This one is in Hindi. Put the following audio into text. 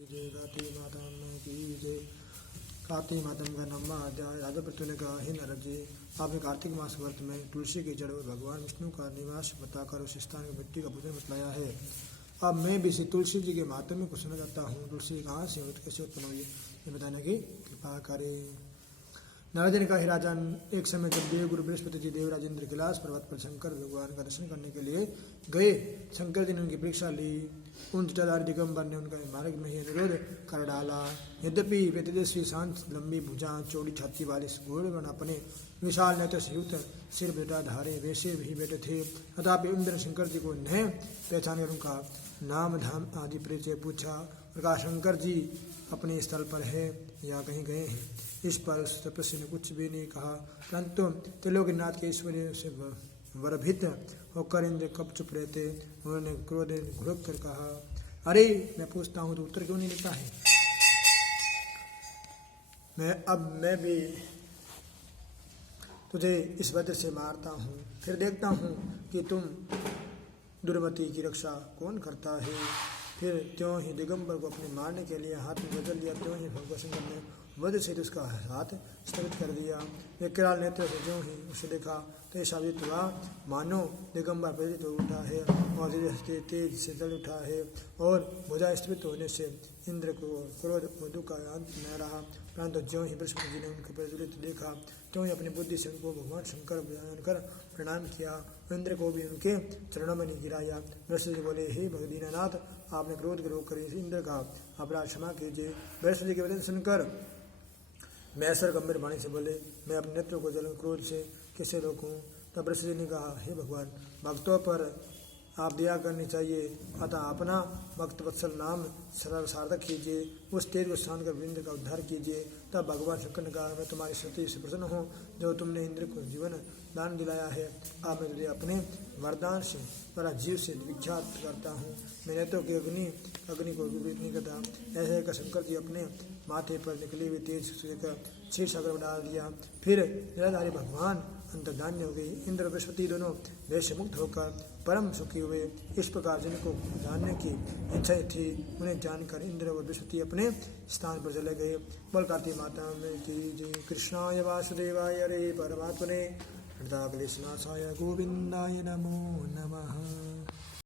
जय काती माता की जय। काती माता का नम्मा अध्याय। राजा पृथ्वी ने कहा, हे नारद जी, आपने कार्तिक मास व्रत में तुलसी की जड़ और भगवान विष्णु का निवास बताकर उस स्थान की मिट्टी का पूजन बतलाया है। अब मैं भी इसी तुलसी जी के महात्म्य को सुनना चाहता हूँ। तुलसी कहाँ से कैसे उत्पन्न हुई, ये बताने की कृपा करें। नारद जी ने कहा, हे राजन, एक समय जब देवगुरु बृहस्पति जी देवराज इंद्र कैलाश पर्वत पर शंकर भगवान का दर्शन करने के लिए गए। शंकर जी ने उनकी परीक्षा ली। उन जटाधारी दिगंबर ने उनका मार्ग में ही अनुरोध कर डाला। यद्यपि वे तेजस्वी, शांत, लंबी भुजा, चौड़ी छाती वाले घोड़गण अपने विशाल नेत्र से युक्त सिर बेटाधारे वैसे भी बैठे थे। तथापि इंद्र शंकर जी को न पहचान कर उनका नाम धाम आदि परिचय पूछा और कहा, शंकर जी अपने स्थल पर है या कहीं गए हैं। इस पर उस तपस्वी ने कुछ भी नहीं कहा, परंतु त्रिलोकीनाथ के ऐश्वर्य से वरभित होकर इंद्र कब चुप रहते। उन्होंने क्रोध घुड़क कर कहा, अरे मैं पूछता हूँ तो उत्तर क्यों नहीं देता है। मैं भी तुझे इस वज्र से मारता हूँ, फिर देखता हूँ कि तुम दुर्मति की रक्षा कौन करता है। फिर त्यों ही दिगंबर को अपने मारने के लिए हाथ में बदल लिया। त्यों ही भगवान शंकर ने वज्र से उसका हाथ स्थगित कर दिया। वे कराल नेत्र से ज्यों ही उसे देखा तो ऐसा विदित हुआ मानो दिगंबर प्रेरित हो उठा है और धीरे तेज से जल उठा है। और भुजा स्थित होने से इंद्र को क्रोध और दुख का अंत न रहा, परंतु ज्यों ही बृहस्पति जी ने उनको प्रज्वलित देखा त्यों ही अपनी बुद्धि से उनको भगवान शंकर कर प्रणाम किया। इंद्र को भी उनके चरणों में नहीं गिराया। बृहस्पति जी बोले, हे भगदीनाथ, आपने क्रोध को रोक कर इंद्र का अपराध क्षमा कीजिए। बृहस्पति जी के वचन सुनकर मैसर गंभीर वाणी से बोले, मैं अपने नेत्रों को जल क्रोध से कैसे रोकूं। तब बृहस्पति ने कहा, हे भगवान, भक्तों पर आप दया करनी चाहिए, अतः अपना भक्त वत्सल नाम सार्थक कीजिए। उस तेज को शांत कर इंद्र का उद्धार कीजिए। तब भगवान शंकर ने कहा, मैं तुम्हारी स्तुति से प्रसन्न हूँ जो तुमने इंद्र को जीवन दान दिलाया है। अब मैं तुझे अपने वरदान से बड़ा जीव से विख्यात करता हूँ। मैं नेत्रों की अग्नि को विपरीत नहीं करता। ऐसे कर शंकर जी अपने माथे पर निकली हुई तेज क्षीर सागर में डाल दिया। फिर निराधारी भगवान अंतर्धान्य हो गई। इंद्र और बृहस्पति दोनों देश से मुक्त होकर परम सुखी हुए। इस प्रकार जिनको जानने की इच्छा थी उन्हें जानकर इंद्र और बृहस्पति अपने स्थान पर चले गए। बोल कार्तिक माता में की जय। कृष्णाय वासुदेवाय हरे परमात्मने हृदयाक्लेशनाशाय गोविंदाय नमो नमः।